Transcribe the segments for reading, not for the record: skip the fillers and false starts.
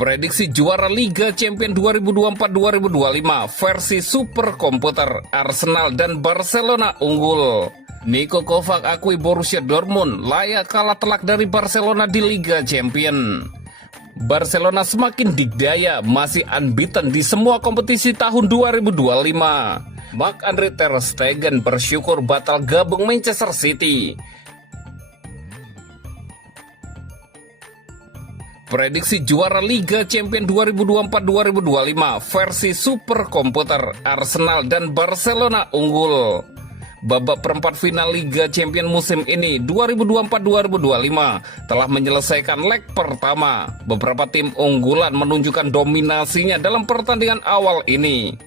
Prediksi juara Liga Champions 2024-2025 versi super komputer, Arsenal dan Barcelona unggul. Niko Kovac akui Borussia Dortmund layak kalah telak dari Barcelona di Liga Champions. Barcelona semakin dikdaya, masih unbeaten di semua kompetisi tahun 2025. Marc-Andre ter Stegen bersyukur batal gabung Manchester City. Prediksi juara Liga Champions 2024-2025 versi super komputer, Arsenal dan Barcelona unggul. Babak perempat final Liga Champions musim ini 2024-2025 telah menyelesaikan leg pertama. Beberapa tim unggulan menunjukkan dominasinya dalam pertandingan awal ini.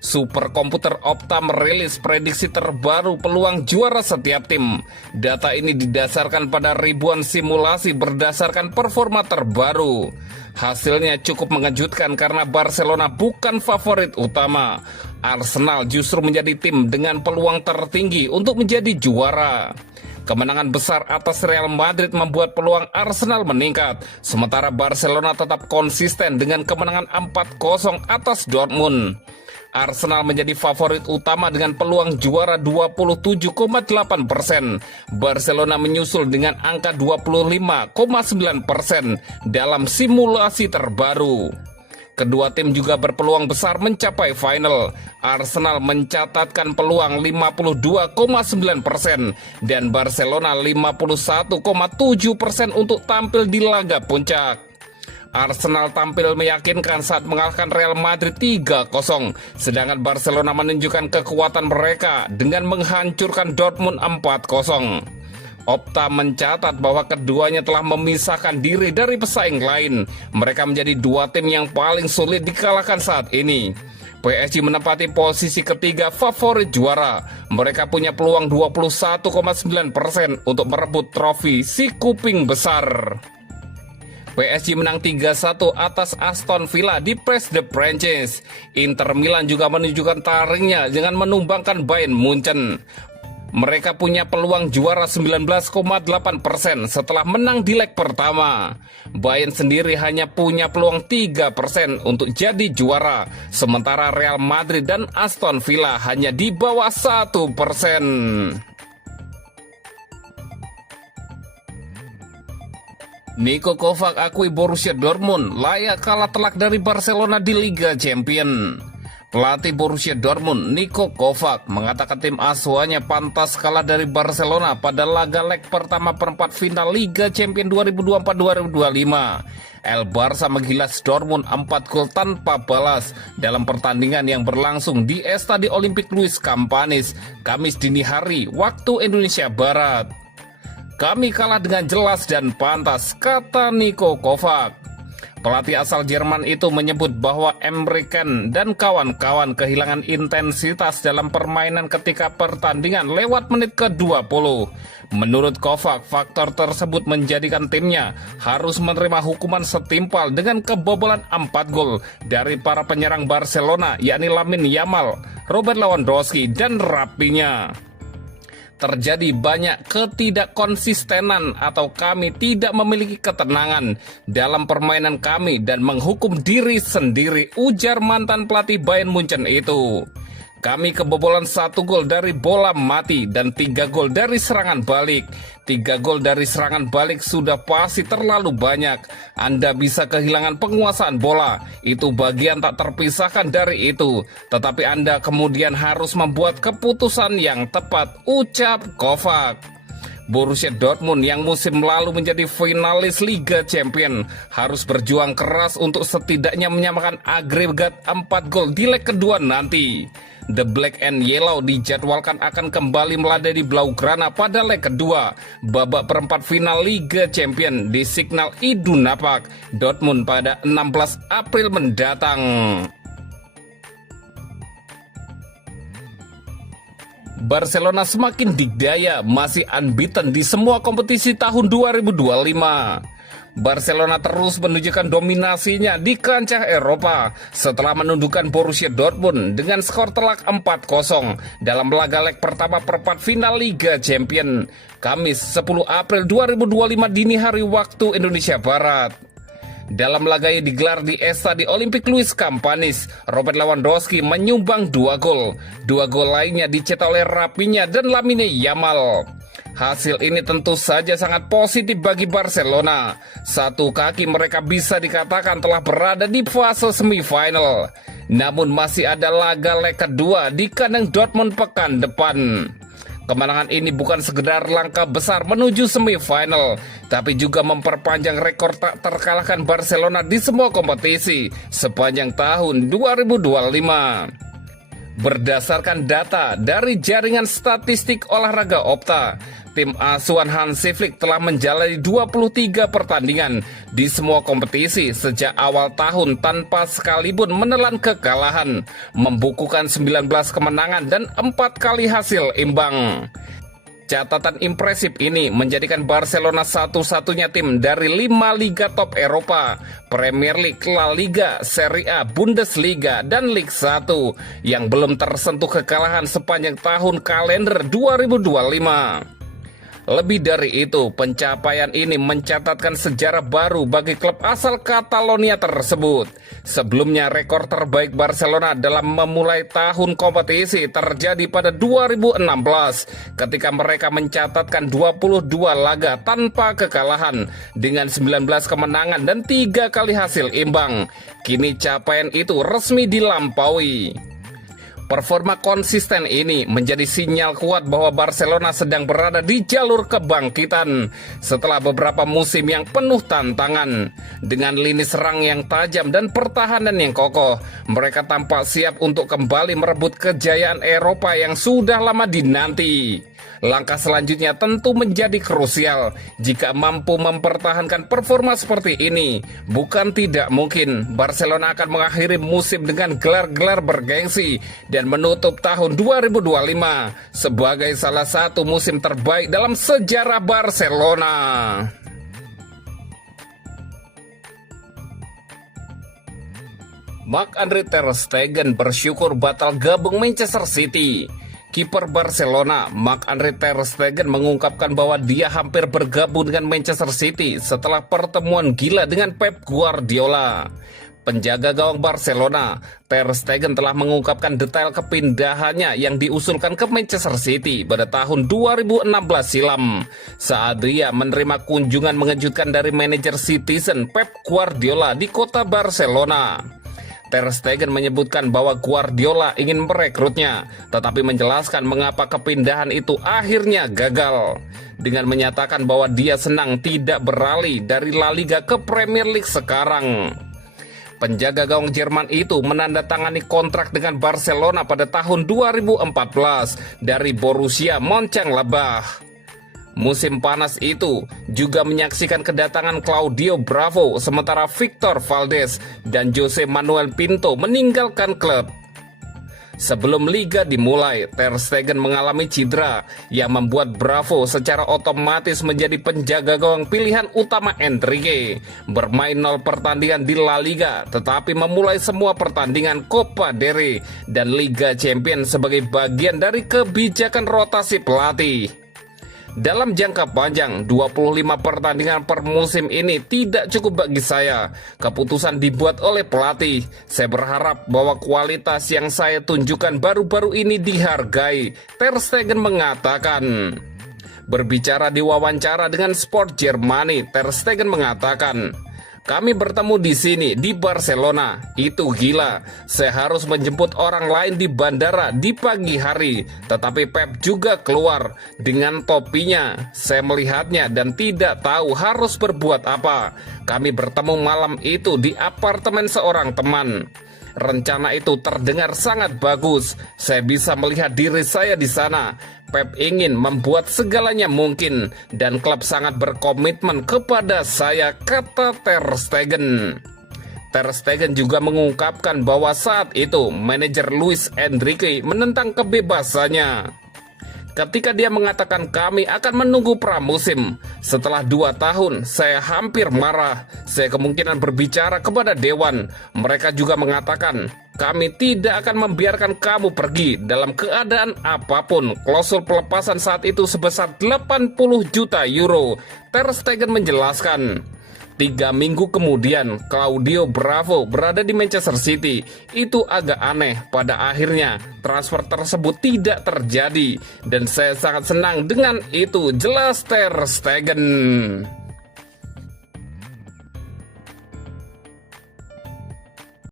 Super komputer Opta merilis prediksi terbaru peluang juara setiap tim. Data ini didasarkan pada ribuan simulasi berdasarkan performa terbaru. Hasilnya cukup mengejutkan karena Barcelona bukan favorit utama. Arsenal justru menjadi tim dengan peluang tertinggi untuk menjadi juara. Kemenangan besar atas Real Madrid membuat peluang Arsenal meningkat, sementara Barcelona tetap konsisten dengan kemenangan 4-0 atas Dortmund. Arsenal menjadi favorit utama dengan peluang juara 27,8%. Barcelona menyusul dengan angka 25,9% dalam simulasi terbaru. Kedua tim juga berpeluang besar mencapai final. Arsenal mencatatkan peluang 52,9% dan Barcelona 51,7% untuk tampil di laga puncak. Arsenal tampil meyakinkan saat mengalahkan Real Madrid 3-0, sedangkan Barcelona menunjukkan kekuatan mereka dengan menghancurkan Dortmund 4-0. Opta mencatat bahwa keduanya telah memisahkan diri dari pesaing lain. Mereka menjadi dua tim yang paling sulit dikalahkan saat ini. PSG menempati posisi ketiga favorit juara. Mereka punya peluang 21,9% untuk merebut trofi si kuping besar. PSG menang 3-1 atas Aston Villa di Press de Prancis. Inter Milan juga menunjukkan taringnya dengan menumbangkan Bayern Munchen. Mereka punya peluang juara 19,8% setelah menang di leg pertama. Bayern sendiri hanya punya peluang 3% untuk jadi juara, sementara Real Madrid dan Aston Villa hanya di bawah 1%. Niko Kovac akui Borussia Dortmund layak kalah telak dari Barcelona di Liga Champions. Pelatih Borussia Dortmund, Niko Kovac, mengatakan tim asuhannya pantas kalah dari Barcelona pada laga leg pertama perempat final Liga Champions 2024-2025. El Barça menggilas Dortmund 4 gol tanpa balas dalam pertandingan yang berlangsung di Estadio Olympique Luis Campanis, Kamis dini hari waktu Indonesia Barat. Kami kalah dengan jelas dan pantas, kata Niko Kovac. Pelatih asal Jerman itu menyebut bahwa Emre Can dan kawan-kawan kehilangan intensitas dalam permainan ketika pertandingan lewat menit ke-20. Menurut Kovac, faktor tersebut menjadikan timnya harus menerima hukuman setimpal dengan kebobolan 4 gol dari para penyerang Barcelona, yakni Lamine Yamal, Robert Lewandowski, dan Rafinha. Terjadi banyak ketidakkonsistenan atau kami tidak memiliki ketenangan dalam permainan kami dan menghukum diri sendiri, ujar mantan pelatih Bayern Munchen itu. Kami kebobolan 1 gol dari bola mati dan 3 gol dari serangan balik. 3 gol dari serangan balik sudah pasti terlalu banyak. Anda bisa kehilangan penguasaan bola. Itu bagian tak terpisahkan dari itu. Tetapi Anda kemudian harus membuat keputusan yang tepat, ucap Kovac. Borussia Dortmund yang musim lalu menjadi finalis Liga Champions harus berjuang keras untuk setidaknya menyamakan agregat 4 gol di leg kedua nanti. The Black and Yellow dijadwalkan akan kembali meladeni Blaugrana pada leg kedua babak perempat final Liga Champions di Signal Iduna Park, Dortmund pada 16 April mendatang. Barcelona semakin dikdaya, masih unbeaten di semua kompetisi tahun 2025. Barcelona terus menunjukkan dominasinya di kancah Eropa setelah menundukkan Borussia Dortmund dengan skor telak 4-0 dalam laga leg pertama perempat final Liga Champions, Kamis 10 April 2025 dini hari waktu Indonesia Barat. Dalam laga yang digelar di Estadi Olimpik Luis Campanis, Robert Lewandowski menyumbang 2 gol. 2 gol lainnya dicetak oleh Rafinha dan Lamine Yamal. Hasil ini tentu saja sangat positif bagi Barcelona. Satu kaki mereka bisa dikatakan telah berada di fase semifinal. Namun masih ada laga leg kedua di kandang Dortmund pekan depan. Kemenangan ini bukan sekedar langkah besar menuju semifinal, tapi juga memperpanjang rekor tak terkalahkan Barcelona di semua kompetisi sepanjang tahun 2025. Berdasarkan data dari jaringan statistik olahraga Opta, tim asuhan Hansi Flick telah menjalani 23 pertandingan di semua kompetisi sejak awal tahun tanpa sekalipun menelan kekalahan, membukukan 19 kemenangan dan 4 kali hasil imbang. Catatan impresif ini menjadikan Barcelona satu-satunya tim dari 5 liga top Eropa, Premier League, La Liga, Serie A, Bundesliga, dan Liga 1 yang belum tersentuh kekalahan sepanjang tahun kalender 2025. Lebih dari itu, pencapaian ini mencatatkan sejarah baru bagi klub asal Catalonia tersebut. Sebelumnya, rekor terbaik Barcelona dalam memulai tahun kompetisi terjadi pada 2016 ketika mereka mencatatkan 22 laga tanpa kekalahan dengan 19 kemenangan dan 3 kali hasil imbang. Kini capaian itu resmi dilampaui. Performa konsisten ini menjadi sinyal kuat bahwa Barcelona sedang berada di jalur kebangkitan setelah beberapa musim yang penuh tantangan. Dengan lini serang yang tajam dan pertahanan yang kokoh, mereka tampak siap untuk kembali merebut kejayaan Eropa yang sudah lama dinanti. Langkah selanjutnya tentu menjadi krusial. Jika mampu mempertahankan performa seperti ini, bukan tidak mungkin Barcelona akan mengakhiri musim dengan gelar-gelar bergengsi dan menutup tahun 2025 sebagai salah satu musim terbaik dalam sejarah Barcelona. Marc-Andre ter Stegen bersyukur batal gabung Manchester City. Kiper Barcelona, Marc-Andre ter Stegen mengungkapkan bahwa dia hampir bergabung dengan Manchester City setelah pertemuan gila dengan Pep Guardiola. Penjaga gawang Barcelona, ter Stegen telah mengungkapkan detail kepindahannya yang diusulkan ke Manchester City pada tahun 2016 silam. Saat dia menerima kunjungan mengejutkan dari manajer Citizen Pep Guardiola di kota Barcelona. Ter Stegen menyebutkan bahwa Guardiola ingin merekrutnya, tetapi menjelaskan mengapa kepindahan itu akhirnya gagal. Dengan menyatakan bahwa dia senang tidak beralih dari La Liga ke Premier League sekarang. Penjaga gawang Jerman itu menandatangani kontrak dengan Barcelona pada tahun 2014 dari Borussia Mönchengladbach. Musim panas itu juga menyaksikan kedatangan Claudio Bravo, sementara Victor Valdes dan Jose Manuel Pinto meninggalkan klub. Sebelum liga dimulai, ter Stegen mengalami cedera yang membuat Bravo secara otomatis menjadi penjaga gawang pilihan utama Enrique. Bermain 0 pertandingan di La Liga, tetapi memulai semua pertandingan Copa del Rey dan Liga Champions sebagai bagian dari kebijakan rotasi pelatih. Dalam jangka panjang, 25 pertandingan per musim ini tidak cukup bagi saya. Keputusan dibuat oleh pelatih. Saya berharap bahwa kualitas yang saya tunjukkan baru-baru ini dihargai, ter Stegen mengatakan. Berbicara di wawancara dengan Sport Germany, ter Stegen mengatakan, "Kami bertemu di sini, di Barcelona. Itu gila. Saya harus menjemput orang lain di bandara di pagi hari. Tetapi Pep juga keluar dengan topinya. Saya melihatnya dan tidak tahu harus berbuat apa. Kami bertemu malam itu di apartemen seorang teman. Rencana itu terdengar sangat bagus. Saya bisa melihat diri saya di sana. Pep ingin membuat segalanya mungkin dan klub sangat berkomitmen kepada saya," kata ter Stegen. Ter Stegen juga mengungkapkan bahwa saat itu manajer Luis Enrique menentang kebebasannya. Ketika dia mengatakan kami akan menunggu pramusim. Setelah 2 tahun, saya hampir marah. Saya kemungkinan berbicara kepada Dewan. Mereka juga mengatakan, kami tidak akan membiarkan kamu pergi dalam keadaan apapun. Klausul pelepasan saat itu sebesar 80 juta euro. Ter Stegen menjelaskan. 3 minggu kemudian, Claudio Bravo berada di Manchester City. Itu agak aneh, pada akhirnya transfer tersebut tidak terjadi. Dan saya sangat senang dengan itu, jelas Ter Stegen.